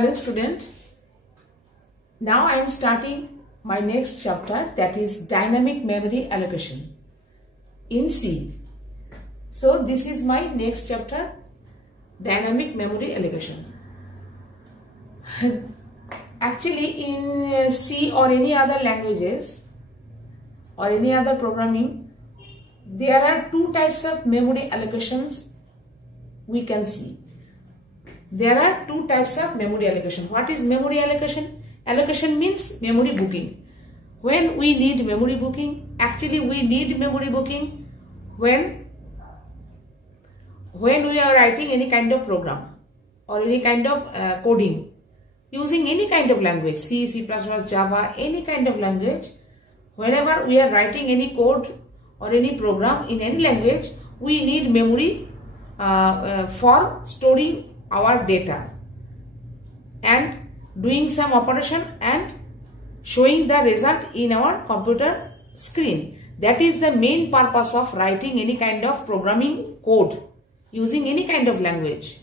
Hello student, now I am starting my next chapter, that is dynamic memory allocation in C. So this is my next chapter, dynamic memory allocation. Actually in C or any other languages or any other programming, there are two types of memory allocations we can see. There are two types of memory allocation. What is memory allocation? Allocation means memory booking. When we need memory booking, actually we need memory booking when we are writing any kind of program or any kind of coding using any kind of language, C, C++, Java, any kind of language. Whenever we are writing any code or any program in any language, we need memory for storing our data and doing some operation and showing the result in our computer screen. That is the main purpose of writing any kind of programming code using any kind of language,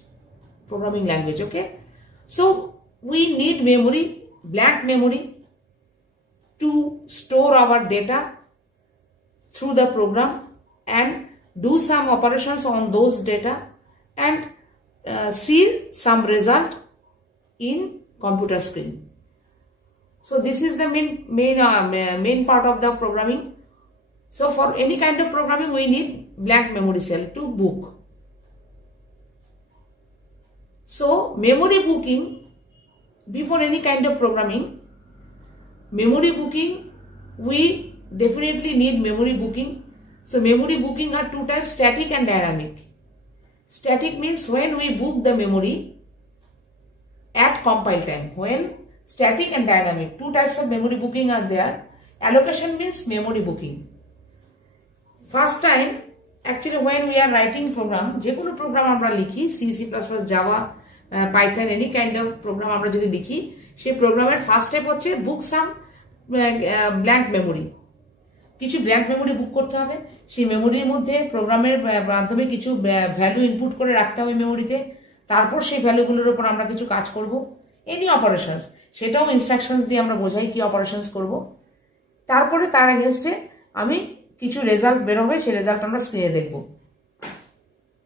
programming language, okay? So we need memory, blank memory, to store our data through the program and do some operations on those data and see some result in computer screen. So this is the main part of the programming. So for any kind of programming we need blank memory cell to book. So memory booking, before any kind of programming, memory booking, we definitely need memory booking. So memory booking are two types, static and dynamic. Static means when we book the memory at compile time. When static and dynamic, two types of memory booking are there. Allocation means memory booking. First time, actually when we are writing program, যে কোনো program আমরা লিখি, C, C++, Java, Python, any kind of program আমরা যদি লিখি, সেই প্রোগ্রামের first step হচ্ছে বুক সাম ব্ল্যাঙ্ক মেমোরি। কিছু ব্ল্যাঙ্ক মেমোরি বুক করতে হবে, সেই মেমোরির মধ্যে প্রোগ্রামের মাধ্যমে কিছু ভ্যালু ইনপুট করে রাখতে হবে মেমোরিতে, তারপর সেই ভ্যালুগুলোর উপর আমরা কিছু কাজ করব, এনি অপারেশনস, সেটাও ইনস্ট্রাকশনস দিয়ে আমরা বোঝাই কি অপারেশনস করব। তারপরে তার এগেনস্টে আমি কিছু রেজাল্ট বেরোবে, সেই রেজাল্ট আমরা স্ক্রিনে দেখব।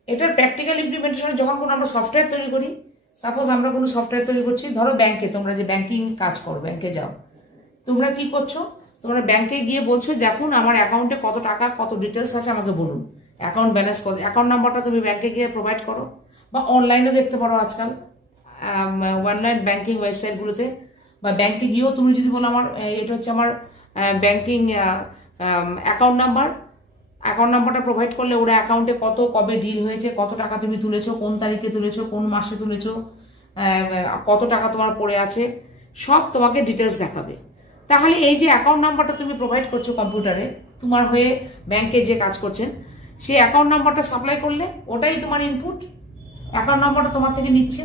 এটার প্র্যাকটিক্যাল ইমপ্লিমেন্টেশন যখন কোনো আমরা সফটওয়্যার তৈরি করি, সাপোজ আমরা কোনো সফটওয়্যার তৈরি করছি, ধরো ব্যাংকে, তোমরা যে ব্যাংকিং কাজ করো, ব্যাংকে যাও, তোমরা কি করছো, তোমরা ব্যাংকে গিয়ে বলছো দেখুন আমার অ্যাকাউন্টে কত টাকা, কত ডিটেলস আছে আমাকে বলুন, অ্যাকাউন্ট ব্যালেন্স কত, অ্যাকাউন্ট নাম্বারটা তুমি ব্যাংকে গিয়ে প্রোভাইড করো, বা অনলাইনেও দেখতে পারো আজকাল অনলাইন ব্যাংকিং ওয়েবসাইটগুলোতে, বা ব্যাংকে গিয়েও তুমি যদি বলো আমার এটা হচ্ছে আমার ব্যাংকিং অ্যাকাউন্ট নাম্বার, অ্যাকাউন্ট নাম্বারটা প্রোভাইড করলে ওরা অ্যাকাউন্টে কত কবে ডিল হয়েছে, কত টাকা তুমি তুলেছো, কোন তারিখে তুলেছো, কোন মাসে তুলেছো, কত টাকা তোমার পড়ে আছে, সব তোমাকে ডিটেলস দেখাবে। তাহলে এই যে অ্যাকাউন্ট নাম্বারটা তুমি প্রোভাইড করছো কম্পিউটারে, তোমার হয়ে ব্যাংকে যে কাজ করছেন, সেই অ্যাকাউন্ট নাম্বারটা সাপ্লাই করলে ওটাই তোমার ইনপুট, অ্যাকাউন্ট নাম্বারটা তোমার থেকে নিচ্ছে,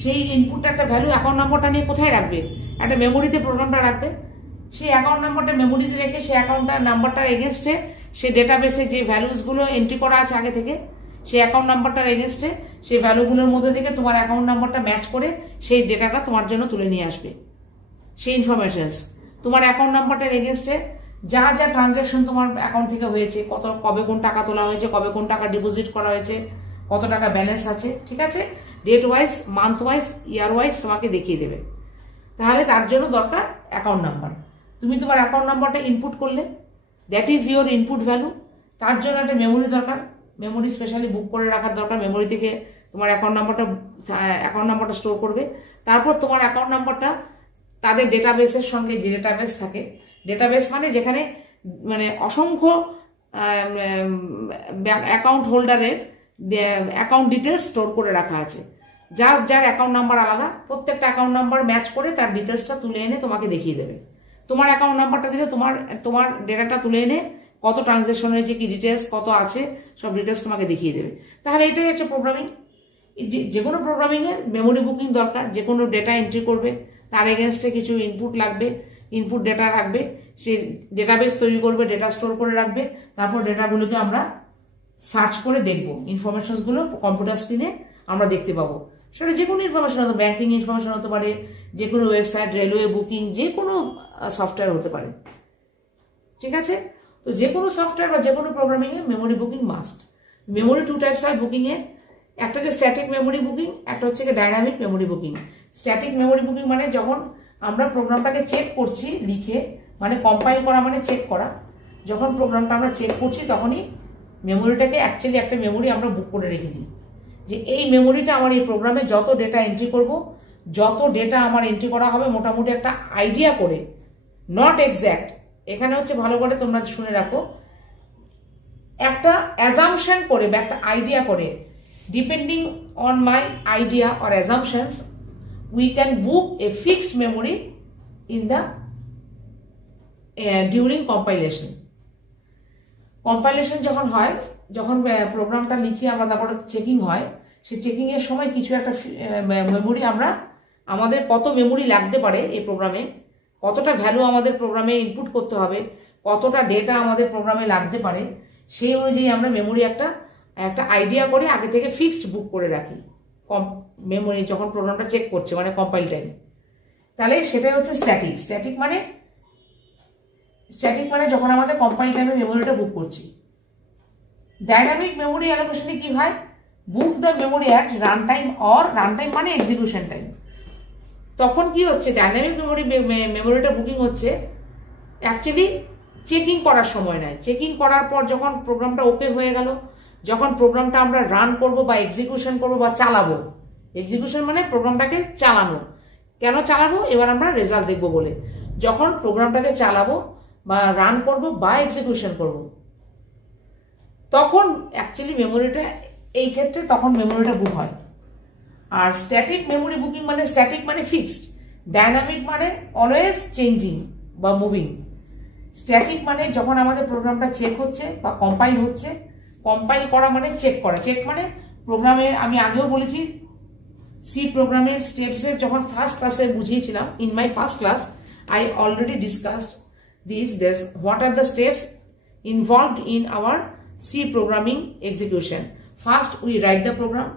সেই ইনপুটটা একটা ভ্যালু, অ্যাকাউন্ট নাম্বারটা নিয়ে কোথায় রাখবে, একটা মেমোরিতে প্রোগ্রামটা রাখবে, সেই অ্যাকাউন্ট নাম্বারটা মেমোরিতে রেখে সেই অ্যাকাউন্টটার নাম্বারটার এগেনস্টে সেই ডেটাবেসে যে ভ্যালুসগুলো এন্ট্রি করা আছে আগে থেকে, সেই অ্যাকাউন্ট নাম্বারটার এগেনস্টে সেই ভ্যালুগুলোর মধ্যে থেকে তোমার অ্যাকাউন্ট নাম্বারটা ম্যাচ করে সেই ডেটাটা তোমার জন্য তুলে নিয়ে আসবে। সেই ইনফরমেশনস তোমার অ্যাকাউন্ট নাম্বারটার এগেনস্টে যা যা ট্রানজাকশন তোমার অ্যাকাউন্ট থেকে হয়েছে, কবে কোন টাকা তোলা হয়েছে, কবে কোন টাকা ডিপোজিট করা হয়েছে, কত টাকা ব্যালেন্স আছে, ঠিক আছে, date wise, month wise, year wise তোমাকে দেখিয়ে দেবে। তাহলে তার জন্য দরকার অ্যাকাউন্ট নাম্বার। তুমি তোমার অ্যাকাউন্ট নাম্বারটা ইনপুট করলে, that is your input value. তার জন্য একটা মেমোরি দরকার, মেমোরি স্পেশালি বুক করে রাখার দরকার, মেমোরি থেকে তোমার অ্যাকাউন্ট নাম্বারটা স্টোর করবে। তারপর তোমার অ্যাকাউন্ট নাম্বারটা তাদের ডেটাবেসের সঙ্গে, যে ডেটাবেস থাকে, ডেটাবেস মানে যেখানে মানে অসংখ্য অ্যাকাউন্ট হোল্ডারের অ্যাকাউন্ট ডিটেলস স্টোর করে রাখা আছে, যার যার অ্যাকাউন্ট নাম্বার আলাদা, প্রত্যেকটা অ্যাকাউন্ট নাম্বার ম্যাচ করে তার ডিটেলসটা তুলে এনে তোমাকে দেখিয়ে দেবে। তোমার অ্যাকাউন্ট নাম্বারটা দিলে তোমার ডেটাটা তুলে এনে কত ট্রানজাকশন হয়েছে, কি ডিটেলস কত আছে, সব ডিটেলস তোমাকে দেখিয়ে দেবে। তাহলে এটাই হচ্ছে প্রোগ্রামিং। যে কোনো প্রোগ্রামিংয়ে মেমোরি বুকিং দরকার, যে কোনো ডেটা এন্ট্রি করবে, তার এগেনস্টে কিছু ইনপুট লাগবে, ইনপুট ডেটা রাখবে, সেই ডেটাবেস তৈরি করবে, ডেটা স্টোর করে রাখবে, তারপর ডেটাগুলোকে আমরা সার্চ করে দেখবো, ইনফরমেশনসগুলো কম্পিউটার স্ক্রিনে আমরা দেখতে পাবো। সেটা যে কোনো ইনফরমেশন হতে, ব্যাংকিং ইনফরমেশন হতে পারে, যে কোনো ওয়েবসাইট, রেলওয়ে বুকিং, যে কোনো সফটওয়্যার হতে পারে। ঠিক আছে, তো যে কোনো সফটওয়্যার বা যে কোনো প্রোগ্রামিং এ memory booking must. Memory two types হয় বুকিং এ, একটা হচ্ছে স্ট্যাটিক মেমোরি বুকিং, একটা হচ্ছে dynamic memory booking. Static memory booking মানে যখন আমরা প্রোগ্রামটাকে চেক করছি লিখে, মানে কম্পাইল করা মানে চেক করা, যখন প্রোগ্রামটা আমরা চেক করছি তখনই মেমোরিটাকে অ্যাকচুয়ালি একটা মেমোরি আমরা বুক করে রেখে দিই, যে এই মেমোরিটা আমার এই প্রোগ্রামে যত ডেটা এন্ট্রি করব, যত ডেটা আমার এন্ট্রি করা হবে মোটামুটি একটা আইডিয়া করে, নট এক্স্যাক্ট। এখানে হচ্ছে ভালো করে তোমরা শুনে রাখো, একটা অ্যাজাম্পশন করে বা একটা আইডিয়া করে, depending on my idea or assumptions we can book a fixed memory in the during compilation. Compilation যখন হয়, যখন প্রোগ্রামটা লিখে আমরা তারপর চেকিং হয়, সেই চেকিং এর সময় কিছু একটা মেমোরি আমরা, আমাদের কত মেমোরি লাগতে পারে এই প্রোগ্রামে, কতটা ভ্যালু আমাদের প্রোগ্রামে ইনপুট করতে হবে, কতটা ডেটা আমাদের প্রোগ্রামে লাগতে পারে, সেই অনুযায়ী আমরা মেমোরি একটা আইডিয়া করে আগে থেকে ফিক্সড বুক করে রাখি মেমোরি যখন প্রোগ্রামটা চেক করছে, মানে কম্পাইল টাইম। তাহলে সেটাই হচ্ছে স্ট্যাটিক। স্ট্যাটিক মানে যখন আমাদের কম্পাইল টাইমে মেমোরিটা বুক করছি। ডাইনামিক মেমোরি অ্যালোকেশনে কি হয়, book the memory at run time, or run time মানে এক্সিকিউশন টাইম। তখন কি হচ্ছে, ডাইনামিক মেমোরিটা বুকিং হচ্ছে অ্যাকচুয়ালি চেকিং করার সময় নয়, চেকিং করার পর যখন প্রোগ্রামটা ওকে হয়ে গেল, যখন প্রোগ্রামটা আমরা রান করব বা এক্সিকিউশন করব বা চালাবো, এক্সিকিউশন মানে প্রোগ্রামটাকে চালানো, কেন চালাবো এবার আমরা রেজাল্ট দেখবো বলে, যখন প্রোগ্রামটাকে চালাবো বা রান করব বা এক্সিকিউশন করব, তখন অ্যাকচুয়ালি মেমোরিটা, এই ক্ষেত্রে তখন মেমোরিটা বুক হয়। আর স্ট্যাটিক মেমোরি বুকিং মানে, স্ট্যাটিক মানে ফিক্সড, ডাইনামিক মানে অলওয়েজ চেঞ্জিং বা মুভিং। স্ট্যাটিক মানে যখন আমাদের প্রোগ্রামটা চেক হচ্ছে বা কম্পাইল হচ্ছে, কম্পাইল করা মানে চেক করা, চেক মানে প্রোগ্রামের, আমি আগেও বলেছি সি প্রোগ্রামের স্টেপসের যখন ফার্স্ট ক্লাসে বুঝিয়েছিলাম, in my first class I already discussed this what are the steps involved in our C programming execution. First we write the program,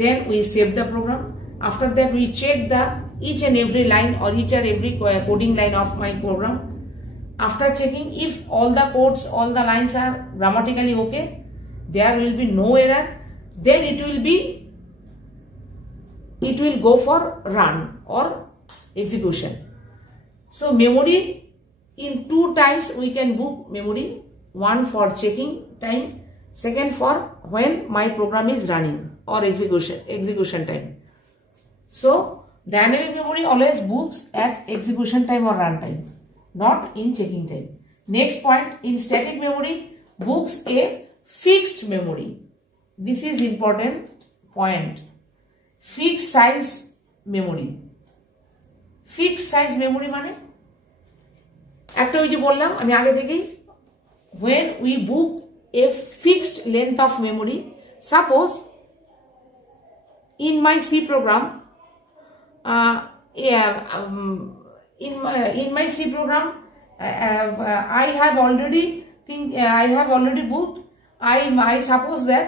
then we save the program, after that we check the each and every line or each and every coding line of my program. After checking if all the codes, all the lines are grammatically okay, there will be no error, then it will go for run or execution. So memory, in two times we can book memory, one for checking time, second for when my program is running or execution time. So dynamic memory always books at execution time or run time, not in checking time. Next point, in static memory books a fixed memory. This is important point. Fixed size memory. Fixed size memory মানে একটা ওই যে বললাম আমি আগে থেকেই, when we book a fixed length of memory, suppose in my C program, in my C program I have already booked, I suppose that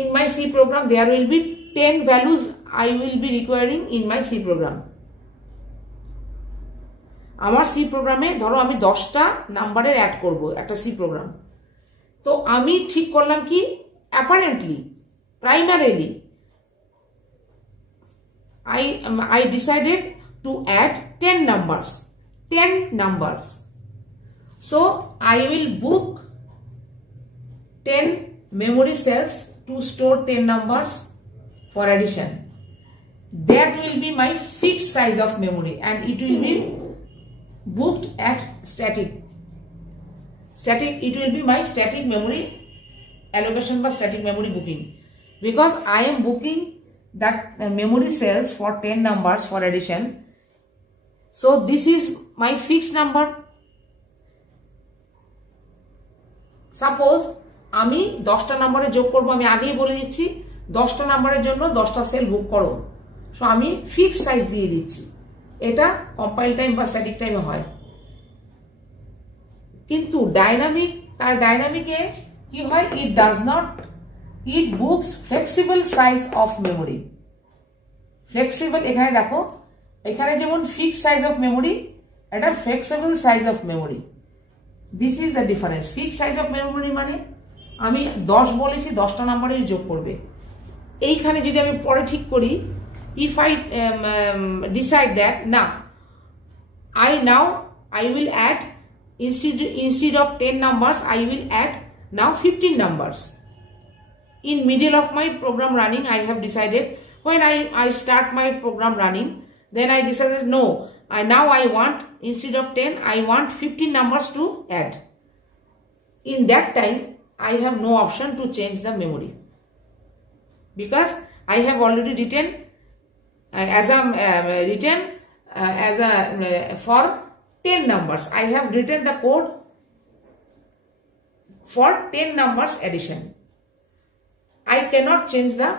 in my C program there will be 10 values I will be requiring in my C program. আমার সি প্রোগ্রামে ধরো আমি 10টা নাম্বারের অ্যাড করব একটা C program, তো আমি ঠিক করলাম কি, apparently primarily I decided to add 10 numbers. So I will book 10 memory cells to store 10 numbers for addition. That will be my fixed size of memory and it will be booked at static. It will be my static memory allocation by static memory booking, because I am booking that memory cells for 10 numbers for addition. So this is my fixed number. Suppose আমি 10টা নম্বরে যোগ করব, আমি আগেই বলে দিচ্ছি 10টা নম্বরের জন্য 10টা সেল বুক করো, সো আমি ফিক্সড সাইজ দিয়ে দিচ্ছি। এটা কম্পাইল টাইম বা স্ট্যাটিক টাইমে হয়। কিন্তু ডাইনামিকে কি হয়, it books flexible size of memory. Flexible এখানে দেখো, এখানে যেমন ফিক্সড সাইজ অফ মেমোরি, এটা flexible size of memory. This is the difference. Fixed size of memory মানে আমি 10 বলেছি, 10টা নাম্বারের যোগ করবে। এইখানে যদি আমি পরে ঠিক করি, if I decide that now I will add instead of 10 numbers I will add now 15 numbers. In middle of my program running I have decided, when I start my program running, then I decided no, now I want, instead of 10 I want 15 numbers to add. In that time I have no option to change the memory, because I have already written for 10 numbers. I have written the code for 10 numbers addition. I cannot change the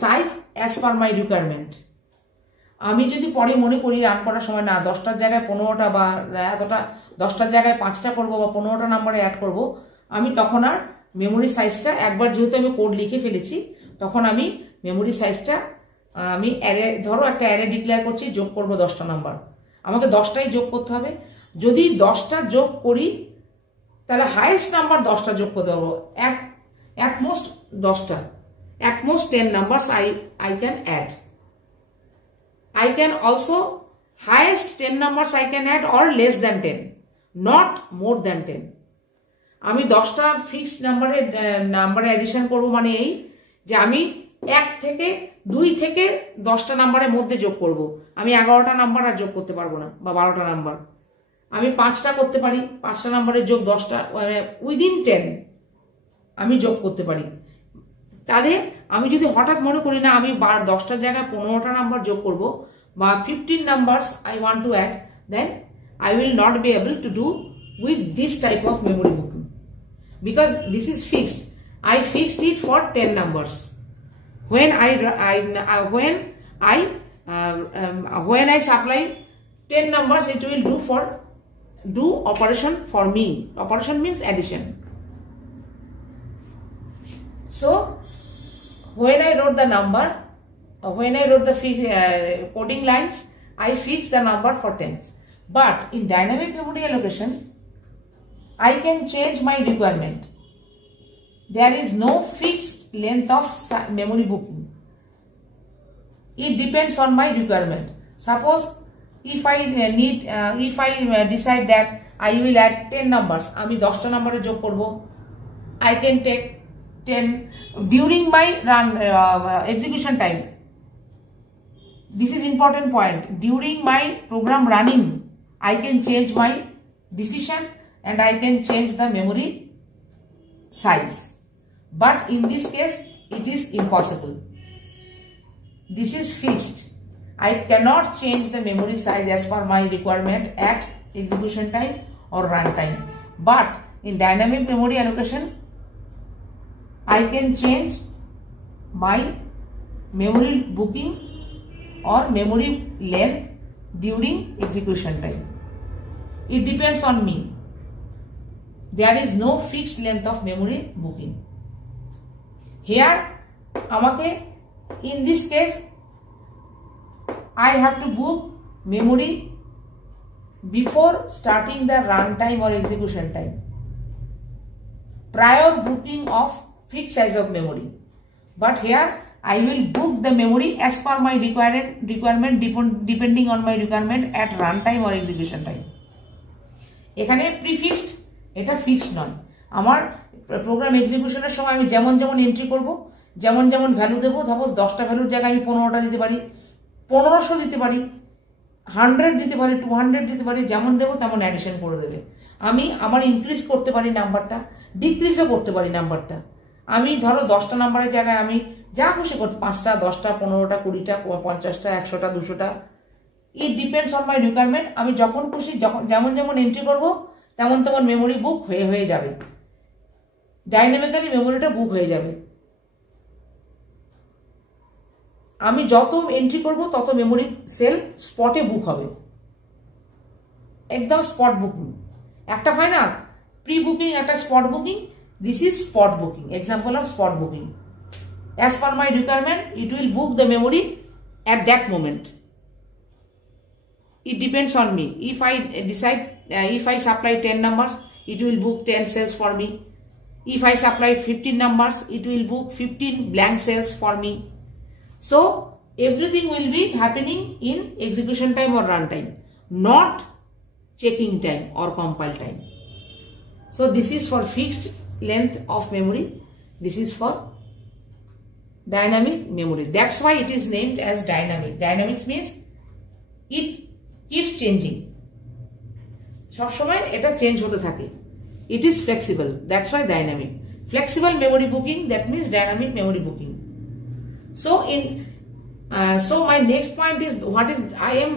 size as per my requirement. আমি যদি পরে মনে করি রান করার সময় না 10টার জায়গায় 15টা বা এতটা 10টার জায়গায় 5টা করব বা 15টা নাম্বারে অ্যাড করব, আমি তখন আর মেমোরি সাইজটা, একবার যেহেতু আমি কোড লিখে ফেলেছি, তখন আমি মেমোরি সাইজটা আমি অ্যারে, ধরো একটা অ্যারে ডিক্লেয়ার করছি, যোগ করব 10টা নাম্বার, আমাকে 10টাই যোগ করতে হবে। যদি 10টা যোগ করি তাহলে হাইয়েস্ট নাম্বার 10টা যোগ করতে পারবো, at most 10টা, at most 10 numbers I can add. I can also highest 10 numbers I can add or less than 10, not more than 10. আমি 10টা ফিক্সড নাম্বারে এডিশন করব, মানে এই যে আমি 2 থেকে 10টা নাম্বারের মধ্যে যোগ করব। আমি 11টা নাম্বার আর যোগ করতে পারবো না, বা 12টা নাম্বার। আমি 5টা করতে পারি, 5টা নাম্বারের যোগ 10টা, উইদিন 10 আমি যোগ করতে পারি। তাহলে আমি যদি হঠাৎ মনে করি না আমি 10টার জায়গায় 15টা নাম্বার যোগ করব, বা 15 numbers I want to add, then I will not be able to do with this type of memory booking, because this is fixed. I fixed it for 10 numbers. When I supply 10 numbers, it will do operation for me. Operation means addition. So when I wrote the number, when I wrote the coding lines, I fixed the number for 10s. But in dynamic memory allocation, I can change my requirement. There is no fixed length of memory booking. It depends on my requirement. Suppose if I decide that I will add 10 numbers, আমি 10টা নাম্বারে যোগ করব, I can take 10 during my execution time. This is important point. During my program running, I can change my decision and I can change the memory size. But in this case, it is impossible. This is fixed. I cannot change the memory size as per my requirement at execution time or run time. But in dynamic memory allocation, I can change my memory booking or memory length during execution time. It depends on me. There is no fixed length of memory booking. Here, in this case, I have to book memory before starting the runtime or execution time, prior booking of fixed size of memory. But here I will book the memory as per my requirement depending on my requirement at runtime or execution time. এখানে প্রিফিক্সড, এটা ফিক্সড নয়। আমার প্রোগ্রাম এক্সিকিউশনের সময় আমি যেমন এন্ট্রি করব, যেমন ভ্যালু দেবো, সাপোজ 10টা ভ্যালুর জায়গায় আমি 15টা দিতে পারি, 1500 দিতে পারি, 100 দিতে পারি, 200 দিতে পারি, যেমন দেবো তেমন অ্যাডিশন করে দেবে। আমি আমার ইনক্রিজ করতে পারি নাম্বারটা, ডিক্রিজও করতে পারি নাম্বারটা। আমি ধরো 10টা নাম্বারের জায়গায় আমি যা খুশি করতে, 5টা, 10টা, 15টা, 20টা, 50টা, 100টা, 200টা, it depends on my requirement. আমি যখন খুশি যেমন এন্ট্রি করব তেমন মেমোরি বুক হয়ে যাবে, ডাইনামিক্যালি মেমোরিটা বুক হয়ে যাবে। আমি যত এন্ট্রি করব তত মেমোরি সেল স্পটে বুক হবে, একদম স্পট বুকিং। একটা হয় না প্রি বুকিং, একটা spot booking, this is spot booking, example of spot booking. As per my requirement, it will book the memory at that moment. It depends on me. If I decide, if I supply 10 numbers, it will book 10 cells for me. If I supply 15 numbers, it will book 15 blank cells for me. So everything will be happening in execution time or run time, not checking time or compile time. So this is for fixed length of memory. This is for dynamic memory. That's why it is named as dynamic. Dynamics means it keeps changing. সব সময় এটা চেঞ্জ হতে থাকে. It is flexible. That's why dynamic. Flexible memory booking, that means dynamic memory booking. So so my next point is what is I am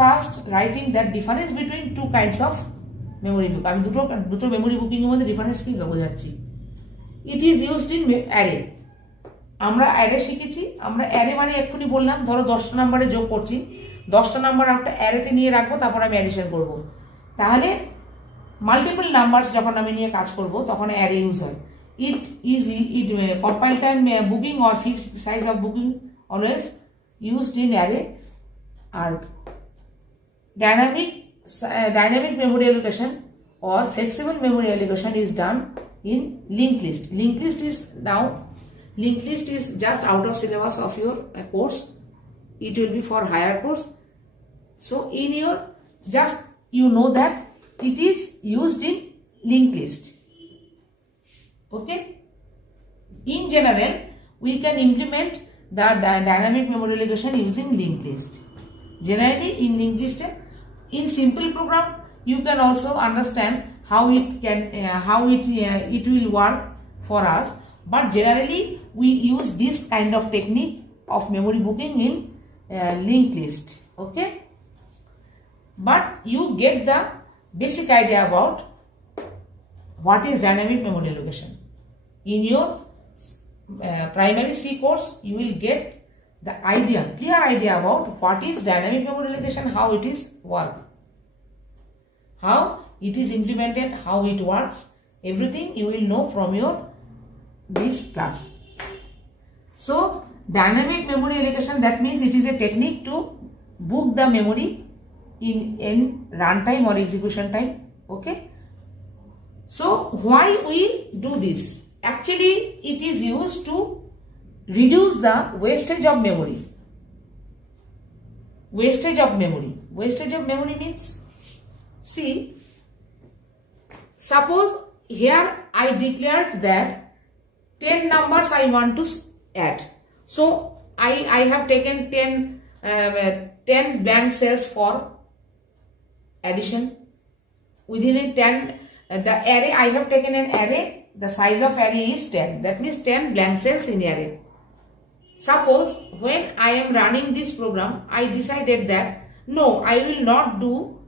fast writing that difference between two kinds of memory book. আমি দুটো memory booking এর মধ্যে difference কি বোঝাচ্ছি. It is used in array. আমরা array শিখেছি. আমরা array মানে এক্ষুনি বললাম, ধরো 10টা নম্বরে যোগ করছি, 10টা নাম্বার একটা অ্যারেতে নিয়ে রাখবো, তারপর আমি অ্যাডিশন করব। তাহলে মাল্টিপল নাম্বারস যখন আমি নিয়ে কাজ করব তখন অ্যারে ইউজ হয়। It compile time booking or fixed size of booking always used in array. আর dynamic memory allocation or flexible memory allocation is done in linked list. Linked list is just out of syllabus of your course. It will be for higher course. So in your, just you know that it is used in linked list. Okay. In general, we can implement the dynamic memory allocation using linked list. Generally, in linked list, in simple program, you can also understand how it will work for us. But generally, we use this kind of technique of memory booking in linked list. Okay. But you get the basic idea about what is dynamic memory allocation. In your primary C course, you will get the clear idea about what is dynamic memory allocation, how it is work, how it is implemented, how it works. Everything you will know from this class. So dynamic memory allocation, that means it is a technique to book the memory in runtime or execution time. Okay. So why we do this? Actually, it is used to reduce the wastage of memory. Wastage of memory means, see, suppose here I declared that 10 numbers I want to add. So I have taken 10 blank cells for addition. Within a 10, the array, I have taken an array, the size of array is 10. That means 10 blank cells in array. Suppose when I am running this program, I decided that no, I will not do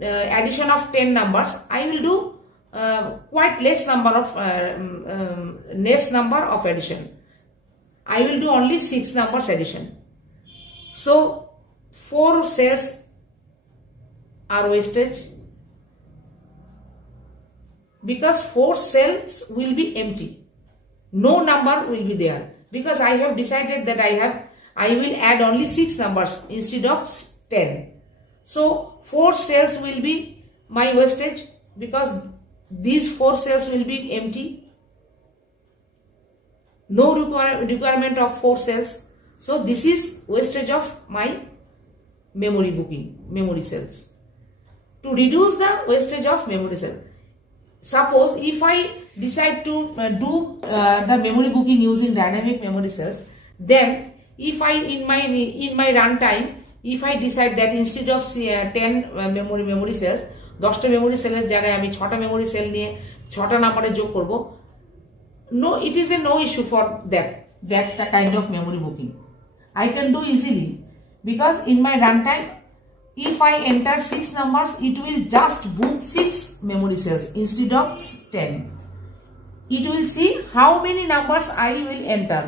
addition of 10 numbers. I will do quite less number of addition. I will do only 6 numbers addition. So 4 cells are wastage, because 4 cells will be empty. No number will be there, because I have decided that I will add only 6 numbers instead of 10. So 4 cells will be my wastage, because these 4 cells will be empty. No requirement of 4 cells. So this is wastage of my memory cells. To reduce the wastage of memory cell, suppose if I decide to do the memory booking using dynamic memory cells, then if I in my runtime, if I decide that instead of 10 memory cells, 10টা memory cells জায়গায় আমি 6টা memory cell নিয়ে 6টা নাম্বারে যোগ করব, no, it is no issue for that kind of memory booking. I can do easily, because in my runtime, if I enter 6 numbers, it will just book 6 memory cells instead of 10. It will see how many numbers I will enter.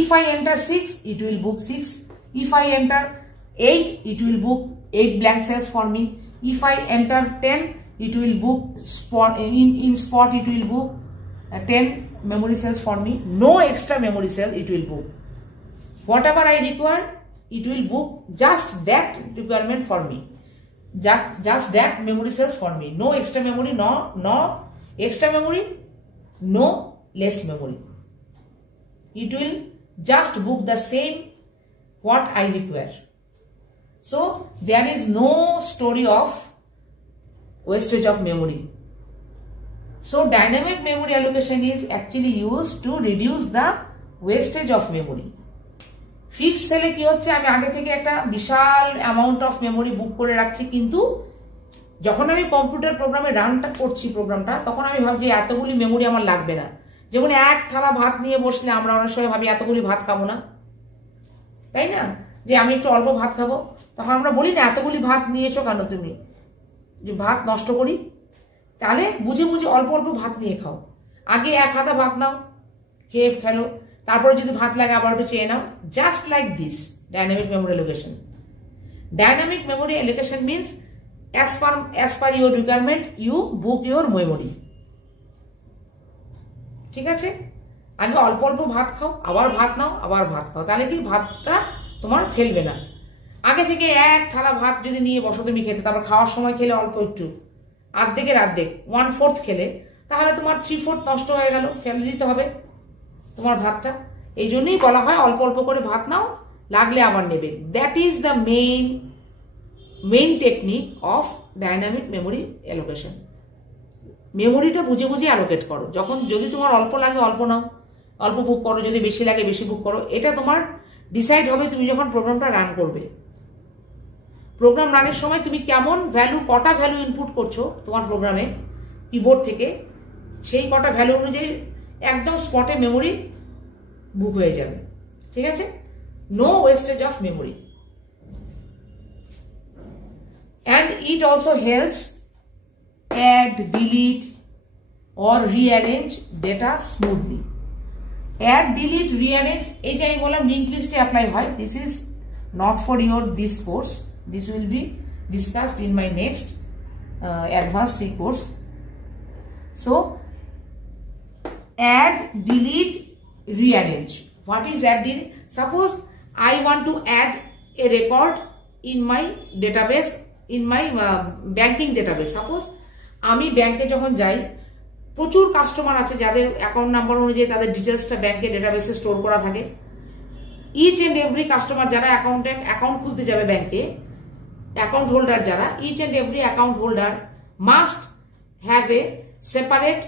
If I enter 6, it will book 6. If I enter 8, it will book 8 blank cells for me. If I enter 10, it will book spot, in spot it will book 10 memory cells for me. No extra memory cell it will book. Whatever I require, it will book just that requirement for me. Just that memory cells for me. No extra memory, no extra memory, no less memory. It will just book the same what I require. So there is no story of wastage of memory. So dynamic memory allocation is actually used to reduce the wastage of memory. Fixed সেলে কি হচ্ছে, আমি আগে থেকে একটা বিশাল amount of memory বুক করে রাখছি, কিন্তু যখন আমি কম্পিউটার প্রোগ্রামে রানটা করছি প্রোগ্রামটা, তখন আমি ভাবছি এতগুলি মেমোরি আমার লাগবে না। যেমন এক থালা ভাত নিয়ে বসলে আমরা অনেক সময় ভাবি এতগুলি ভাত খাবো না, তাই না? যে আমি একটু অল্প ভাত খাবো, তখন আমরা বলি না এতগুলি ভাত নিয়েছো কেন তুমি, যে ভাত নষ্ট করি। তাহলে বুঝে বুঝে অল্প অল্প ভাত নিয়ে খাও। আগে এক হাতা ভাত নাও, খেয়ে ফেলো, তারপরে যদি ভাত লাগে আবার একটু চেয়ে নাও। Just like this dynamic memory allocation. Dynamic memory allocation means as per your requirement you book your memory। ঠিক আছে, আগে অল্প অল্প ভাত খাও, আবার ভাত নাও, আবার ভাত খাও, তাহলে কি ভাতটা তোমার ফেলবে না। আগে থেকে এক থালা ভাত যদি নিয়ে বসো তুমি খেতে, তারপর খাওয়ার সময় খেলে অল্প একটু, অর্ধেকের অর্ধেক 1/4 খেলে, তাহলে তোমার 3/4 নষ্ট হয়ে গেল, ফেলে দিতে হবে তোমার ভাতটা। এই জন্যই বলা হয় অল্প অল্প করে ভাত নাও, লাগলে আবার নেবে। That is the main technique of dynamic memory allocation. মেমোরিটা বুঝে বুঝে অ্যালোকেট করো। যদি তোমার অল্প লাগে অল্প নাও, অল্প বুক করো, যদি বেশি লাগে বেশি বুক করো। এটা তোমার ডিসাইড হবে তুমি যখন প্রোগ্রামটা রান করবে। প্রোগ্রাম রানের সময় তুমি কেমন ভ্যালু, কটা ভ্যালু ইনপুট করছো তোমার প্রোগ্রামে কিবোর্ড থেকে, সেই কটা ভ্যালু অনুযায়ী একদম স্পটে মেমোরি বুক হয়ে যাবে। ঠিক আছে, no wastage of memory. and it also helps add, delete or rearrange data smoothly. Add, delete, rearrange এই যে আমি বললাম লিঙ্ক লিস্টে অ্যাপ্লাই হয়। this is not for your this course, this will be discussed in my next advanced C course. So add, delete, rearrange. What is add, delete? Suppose I want to add a record in my database, in my banking database. Suppose আমি ব্যাংকে যখন যাই, প্রচুর কাস্টমার আছে যাদের account number অনুযায়ী তাদের ডিটেলসটা ব্যাংকে ডেটাবেসে স্টোর করা থাকে। ইচ এন্ড এভরি কাস্টমার যারা অ্যাকাউন্ট খুলতে যাবে ব্যাংকে, অ্যাকাউন্ট হোল্ডার যারা, each and every account holder must have a separate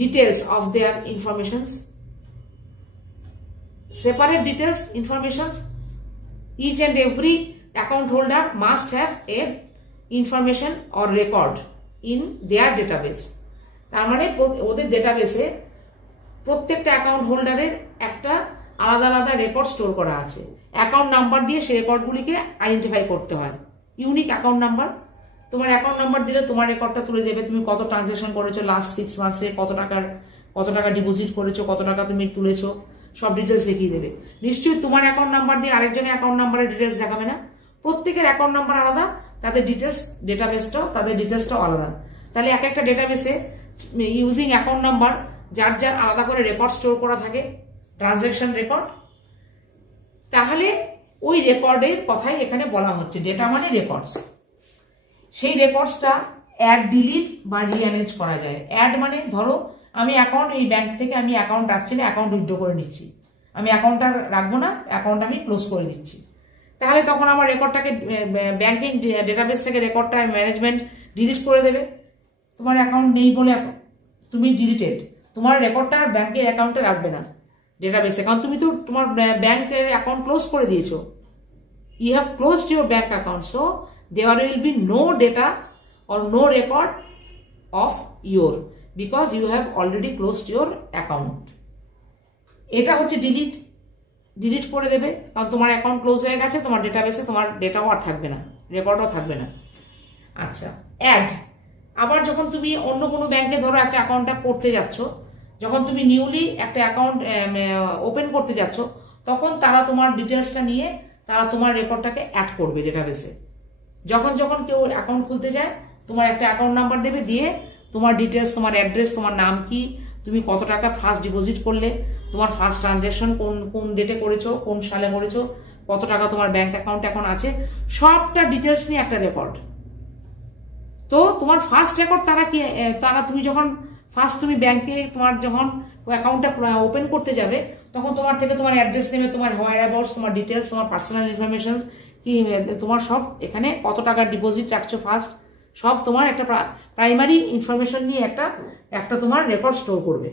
details of their informations, separate details informations. Each and every account holder must have a information or record in their database. তার মানে ওদের ডেটাবেসে প্রত্যেকটা অ্যাকাউন্ট হোল্ডারের একটা আলাদা আলাদা রেকর্ড স্টোর করা আছে। অ্যাকাউন্ট নাম্বার দিয়ে সেই রেকর্ডগুলিকে আইডেন্টিফাই করতে হয়। ইউনিক অ্যাকাউন্ট নাম্বার, তোমার অ্যাকাউন্ট নাম্বার দিলে তোমার রেকর্ডটা তুলে দেবে, তুমি কত ট্রানজাকশন করেছো লাস্ট 6 মান্থসে, কত টাকা ডিপোজিট করেছো, কত টাকা তুমি তুলেছো, সব ডিটেলস দেখিয়ে দেবে। নিশ্চয়ই তোমার অ্যাকাউন্ট নাম্বার দিয়ে আরেকজনের অ্যাকাউন্ট নাম্বারের ডিটেলস দেখাবে না। প্রত্যেকের অ্যাকাউন্ট নাম্বার আলাদা, তাদের ডিটেলসটাও আলাদা। তাহলে এক একটা ডেটাবেসে ইউজিং অ্যাকাউন্ট নাম্বার যার আলাদা করে রেকর্ড স্টোর করা থাকে, ট্রানজাকশন রেকর্ড। তাহলে ওই রেকর্ডের কথাই এখানে বলা হচ্ছে, ডেটা মানে রেকর্ডস। সেই রেকর্ডসটা অ্যাড, ডিলিট বা রিঅ্যারেঞ্জ করা যায়। অ্যাড মানে ধরো আমি অ্যাকাউন্ট, এই ব্যাংক থেকে আমি অ্যাকাউন্ট রাখছি না, অ্যাকাউন্ট উইথড্র করে নিচ্ছি, আমি অ্যাকাউন্টটা রাখবো না, অ্যাকাউন্ট আমি ক্লোজ করে দিচ্ছি। তাহলে তখন আমার রেকর্ডটাকে ব্যাংকিং ডেটাবেস থেকে রেকর্ডটা ম্যানেজমেন্ট ডিলিট করে দেবে। তোমার অ্যাকাউন্ট নেই বলে তুমি ডিলিটেড, তোমার রেকর্ডটা ব্যাংকের অ্যাকাউন্টে রাখবে না ডেটাবেসে, কারণ তুমি তো তোমার ব্যাংকের অ্যাকাউন্ট ক্লোজ করে দিয়েছো। You have closed your bank account, so there will be no data or no record of your, because you have already closed your account. এটা হচ্ছে ডিলিট করে দেবে, কারণ তোমার অ্যাকাউন্ট ক্লোজ হয়ে গেছে, তোমার ডেটাবেসে তোমার ডেটাও আর থাকবে না, রেকর্ডও থাকবে না। আচ্ছা, অ্যাড, আবার যখন তুমি অন্য কোনো ব্যাংকে ধরো একটা অ্যাকাউন্টটা করতে যাচ্ছ, যখন তুমি নিউলি একটা অ্যাকাউন্ট ওপেন করতে যাচ্ছ, তখন তারা তোমার ডিটেলসটা নিয়ে তারা তোমার রেকর্ডটাকে অ্যাড করবে ডেটাবেসে। যখন কেউ অ্যাকাউন্ট খুলতে যায়, তোমার একটা অ্যাকাউন্ট নাম্বার দেবে, দিয়ে তোমার ডিটেলস, তোমার অ্যাড্রেস, তোমার নাম কি, তুমি কত টাকা ফার্স্ট ডিপোজিট করলে, তোমার ফার্স্ট ট্রানজ্যাকশন কোন ডেটে করেছো, কোন সালে করেছো, কত টাকা তোমার ব্যাংক অ্যাকাউন্ট এখন আছে, সবটা ডিটেলস নিয়ে একটা রেকর্ড। তো তোমার ফার্স্ট রেকর্ড তারা তুমি যখন ফার্স্ট তুমি ব্যাংকে তোমার যখন অ্যাকাউন্টটা ওপেন করতে যাবে, তখন তোমার থেকে তোমার অ্যাড্রেস নেবে, তোমার হোয়ার অ্যাবাউটস, তোমার ডিটেলস, তোমার পার্সোনাল ইনফরমেশন, কি তোমার সব এখানে কত টাকা ডিপোজিট রাখছো ফার্স্ট, সব তোমার একটা প্রাইমারি ইনফরমেশন নিয়ে একটা তোমার রেকর্ড স্টোর করবে।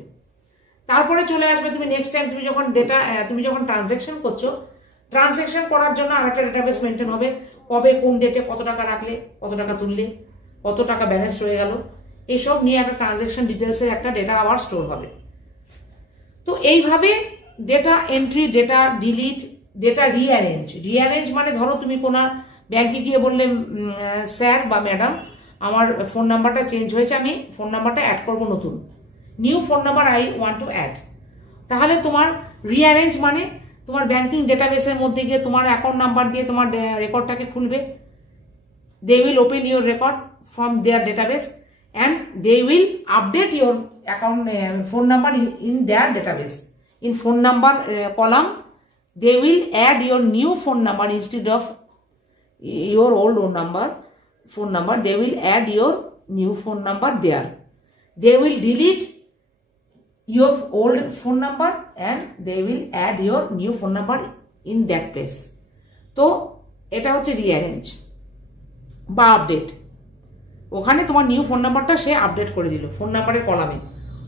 তারপরে চলে আসবে তুমি নেক্সট টাইম তুমি যখন ট্রানজ্যাকশন করছো, ট্রানজ্যাকশন করার জন্য আরেকটা ডেটাবেস মেনটেন হবে, কবে কোন ডেটে কত টাকা রাখলে, কত টাকা তুললে, কত টাকা ব্যালেন্স রয়ে গেল, এইসব নিয়ে একটা ট্রানজ্যাকশন ডিটেলসের একটা ডেটা আবার স্টোর হবে। তো এইভাবে data entry, data delete, data rearrange মানে ধরো তুমি কোনো ব্যাংকে গিয়ে বললে স্যার বা ম্যাডাম আমার ফোন নাম্বারটা চেঞ্জ হয়েছে, আমি ফোন নাম্বারটা অ্যাড করবো, নতুন new phone number I want to add. তাহলে তোমার রিঅ্যারেঞ্জ মানে তোমার ব্যাংকিং ডেটাবেসের মধ্যে গিয়ে তোমার অ্যাকাউন্ট নাম্বার দিয়ে তোমার রেকর্ডটাকে খুলবে। They will open your record from their database and they will update your account phone number in their database. In phone number column, they will add your new phone number instead of your old phone number. They will add your new phone number there. They will delete your old phone number and they will add your new phone number in that place. তো এটা হচ্ছে রিঅ্যারেঞ্জ বা আপডেট। ওখানে তোমার new phone নাম্বারটা সে আপডেট করে দিল ফোন নাম্বারের কলামে।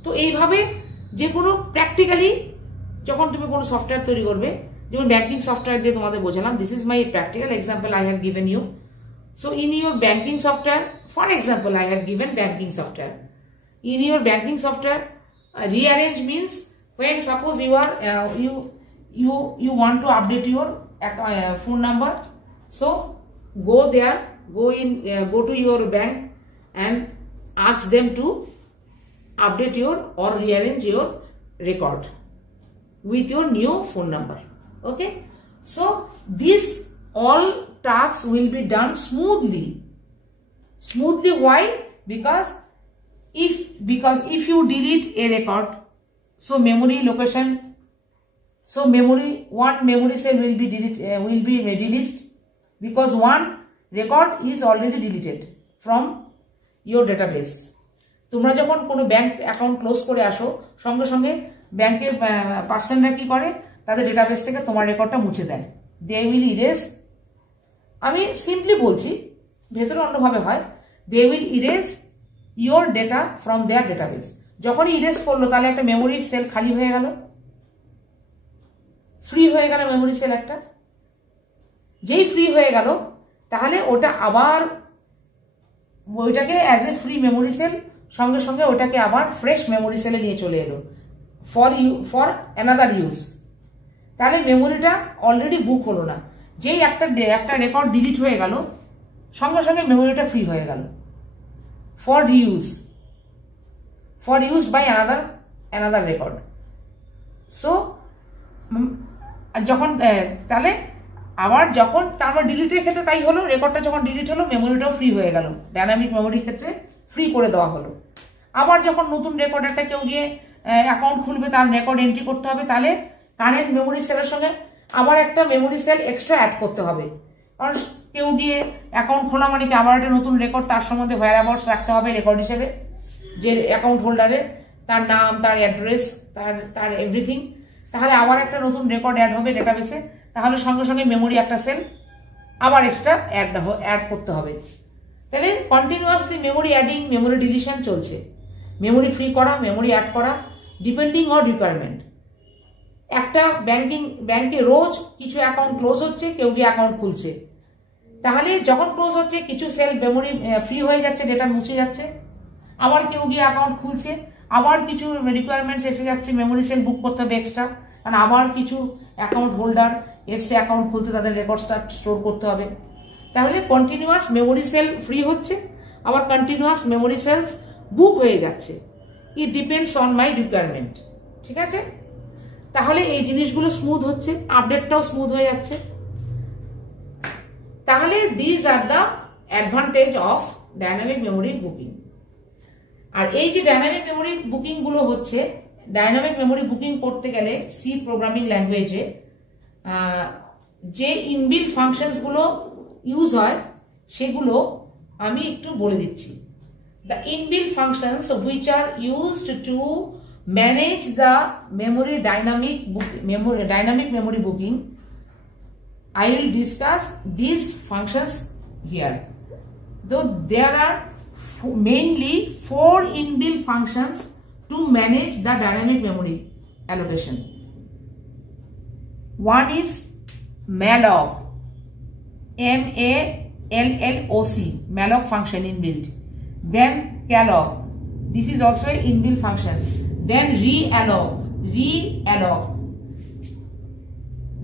তো এইভাবে যে কোনো প্র্যাকটিক্যালি যখন তুমি কোনো সফটওয়্যার তৈরি করবে, যেমন ব্যাংকিং সফটওয়্যার দিয়ে তোমাদের বোঝালাম, this is my practical example I have given you. So in your banking software, for example I have given banking software, in your banking software rearrange means when suppose you want to update your phone number, so go to your bank and ask them to update or rearrange your record with your new phone number. Okay, so this all tasks will be done smoothly. Why? Because if you delete a record, so one memory cell will be released because one record is already deleted from your database. তোমরা যখন কোনো bank account close করে আসো, সঙ্গে সঙ্গে ব্যাংকের পার্সনরা কি করে, তাদের ডেটাবেস থেকে তোমার রেকর্ডটা মুছে দেয়। দে উইল ইরেজ, আমি সিম্পলি বলছি, ভেতরে অন্যভাবে হয়, they will erase your data from their database. যখনই ইরেজ করলো তাহলে একটা মেমোরি সেল খালি হয়ে গেল, ফ্রি হয়ে গেল মেমোরি সেল একটা। যেই ফ্রি হয়ে গেল তাহলে ওটা আবার ওইটাকে as a free memory cell, সঙ্গে সঙ্গে ওটাকে আবার ফ্রেশ মেমোরি সেলে নিয়ে চলে এলো ফর অ্যানাদার ইউজ। তাহলে মেমোরিটা অলরেডি বুক হলো না। যেই একটা রেকর্ড ডিলিট হয়ে গেল, সঙ্গে সঙ্গে মেমোরিটা ফ্রি হয়ে গেল for use by another record. So যখন তাহলে আবার যখন তারপর ডিলিটের ক্ষেত্রে তাই হলো, রেকর্ডটা যখন ডিলিট হলো মেমোরিটাও ফ্রি হয়ে গেল, ডাইনামিক মেমোরির ক্ষেত্রে ফ্রি করে দেওয়া হলো। আবার যখন নতুন রেকর্ড একটা কেউ গিয়ে অ্যাকাউন্ট খুলবে, তার রেকর্ড এন্ট্রি করতে হবে, তাহলে কারেন্ট মেমোরি সেলের সঙ্গে আবার একটা মেমোরি সেল এক্সট্রা অ্যাড করতে হবে। কারণ কেউ গিয়ে অ্যাকাউন্ট খোলা মানে কি আবার একটা নতুন রেকর্ড, তার সম্বন্ধে হোয়ার অ্যাবাউটস রাখতে হবে রেকর্ড হিসেবে, যে অ্যাকাউন্ট হোল্ডারের তার নাম, তার অ্যাড্রেস, তার এভরিথিং। তাহলে আবার একটা নতুন রেকর্ড অ্যাড হবে ডেটাবেসে, তাহলে সঙ্গে সঙ্গে মেমোরি একটা সেল আবার এক্সট্রা অ্যাড করতে হবে। তাহলে continuously memory adding, memory deletion চলছে, মেমোরি ফ্রি করা, মেমোরি অ্যাড করা, ডিপেন্ডিং অন রিকোয়ারমেন্ট। একটা ব্যাংকে রোজ কিছু অ্যাকাউন্ট ক্লোজ হচ্ছে, কেউ গিয়ে অ্যাকাউন্ট খুলছে, তাহলে যখন ক্লোজ হচ্ছে কিছু সেল মেমোরি ফ্রি হয়ে যাচ্ছে, ডেটা মুছে যাচ্ছে, আবার কেউ গিয়ে অ্যাকাউন্ট খুলছে, আবার কিছু রিকোয়ারমেন্টস এসে যাচ্ছে, মেমোরি সেল বুক করতে হবে এক্সট্রা, কারণ আবার কিছু অ্যাকাউন্ট হোল্ডার এসে অ্যাকাউন্ট খুলতে তাদের রেকর্ডসটা স্টোর করতে হবে। তাহলে কন্টিনিউয়াস মেমোরি সেল ফ্রি হচ্ছে, আবার কন্টিনিউয়াস মেমোরি সেলস বুক হয়ে যাচ্ছে। ইট ডিপেন্ডস অন মাই রিকোয়ারমেন্ট। ঠিক আছে, তাহলে এই জিনিসগুলো স্মুথ হচ্ছে, আপডেটটাও স্মুথ হয়ে যাচ্ছে। তাহলে this are the advantage of dynamic memory booking. আর এই যে ডাইনামিক মেমোরি বুকিং গুলো হচ্ছে, ডাইনামিক মেমোরি বুকিং করতে গেলে সি প্রোগ্রামিং ল্যাঙ্গুয়েজে যে ইনবিল্ট ফাংশনস গুলো ইউজ হয় সেগুলো আমি একটু বলে দিচ্ছি। The inbuilt functions which are used to manage the dynamic memory booking. I will discuss these functions here. Though there are mainly 4 inbuilt functions to manage the dynamic memory allocation. One is malloc, MALLOC, malloc function inbuilt. Then calloc, this is also an inbuilt function. Then realloc,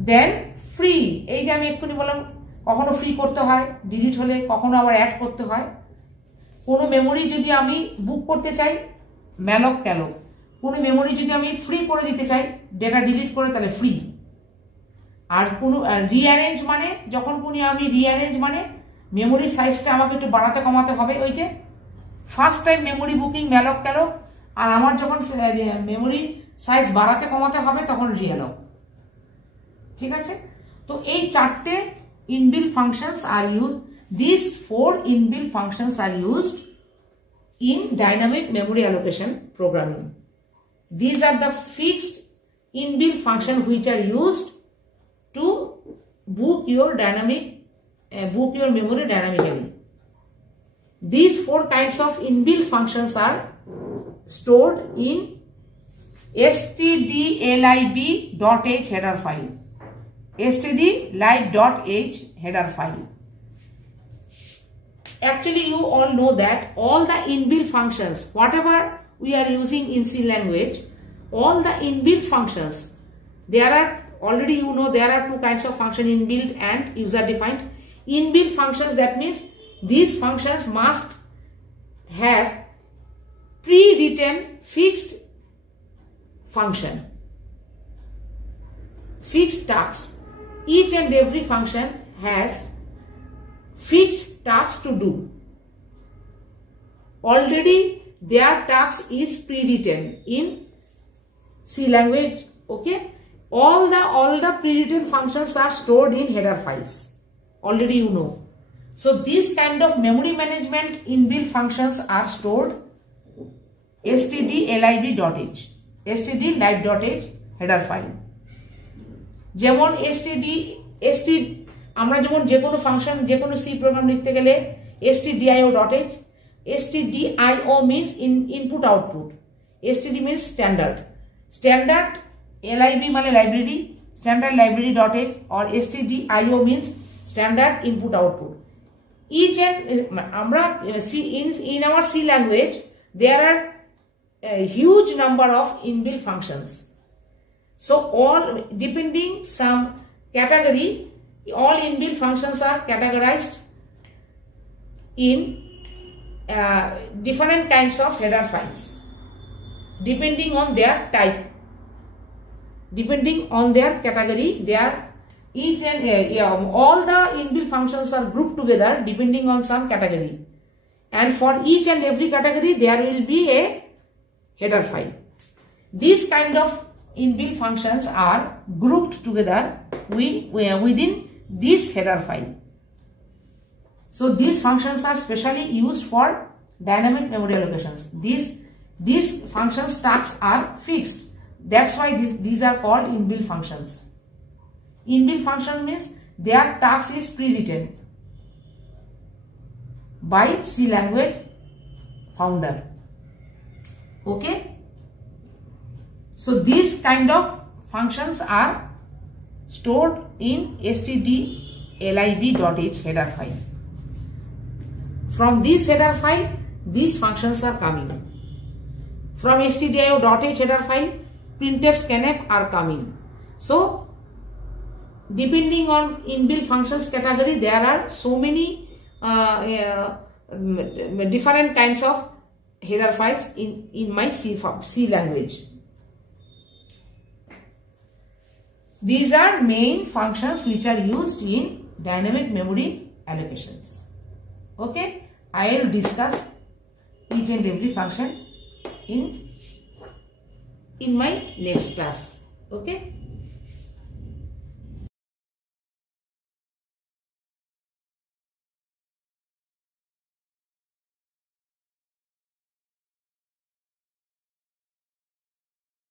then free, এই যে আমি এক্ষুনি বললাম কখনো ফ্রি করতে হয়, ডিলিট হলে কখনো আবার অ্যাড করতে হয়। কোনো মেমোরি যদি আমি বুক করতে চাই malloc calloc, কোনো মেমোরি যদি আমি ফ্রি করে দিতে চাই ডেটা ডিলিট করে তাহলে ফ্রি। আর কোনো রিঅ্যারেঞ্জ মানে যখন কোনো আমি রিঅ্যারেঞ্জ মানে মেমোরি সাইজটা আমাকে একটু বাড়াতে কমাতে হবে, ওই যে first time memory booking malloc calloc, আর আমার যখন মেমোরি সাইজ বাড়াতে কমাতে হবে তখন realloc। ঠিক আছে, তো এই চারটে inbuilt functions are use, this 4 inbuilt functions are used in dynamic memory allocation programming. These are the fixed inbuilt functions which are used to book your memory dynamically. These 4 kinds of inbuilt functions are stored in stdlib.h header file. stdlib.h header file. Actually, you all know that all the inbuilt functions, whatever we are using in C language, all the inbuilt functions, there are already, you know, there are 2 kinds of function, inbuilt and user defined. Inbuilt functions, that means these functions must have pre-written fixed function, fixed tasks. Each and every function has fixed tasks to do. Already their task is pre-written in C language. Okay, all the pre-written functions are stored in header files. Already you know. So this kind of memory management inbuilt functions are stored stdlib.h, stdlib.h header file. যেমন আমরা যেমন যে কোনো ফাংশন, যে কোনো C program লিখতে গেলে stdio.h, stdio means input output, std means standard, lib মানে library, standard library.h, or stdio means standard input output. Each and in our C language there are a huge number of inbuilt functions. So all depending some category, all inbuilt functions are categorized in different kinds of header files depending on their type, depending on their category. They are each and all the inbuilt functions are grouped together depending on some category, and for each and every category there will be a header file. These kind of inbuilt functions are grouped together within this header file. So these functions are specially used for dynamic memory allocations. These functions tasks are fixed. That's why these are called inbuilt functions. Inbuilt function means their task is pre-written by C language founder. Okay. So these kind of functions are stored in stdlib.h header file. From this header file, these functions are coming. From stdio.h header file, printf, scanf are coming. So depending on inbuilt functions category, there are so many different kinds of header files in my C language. These are main functions which are used in dynamic memory allocations. Okay, I will discuss each and every function in my next class. Okay.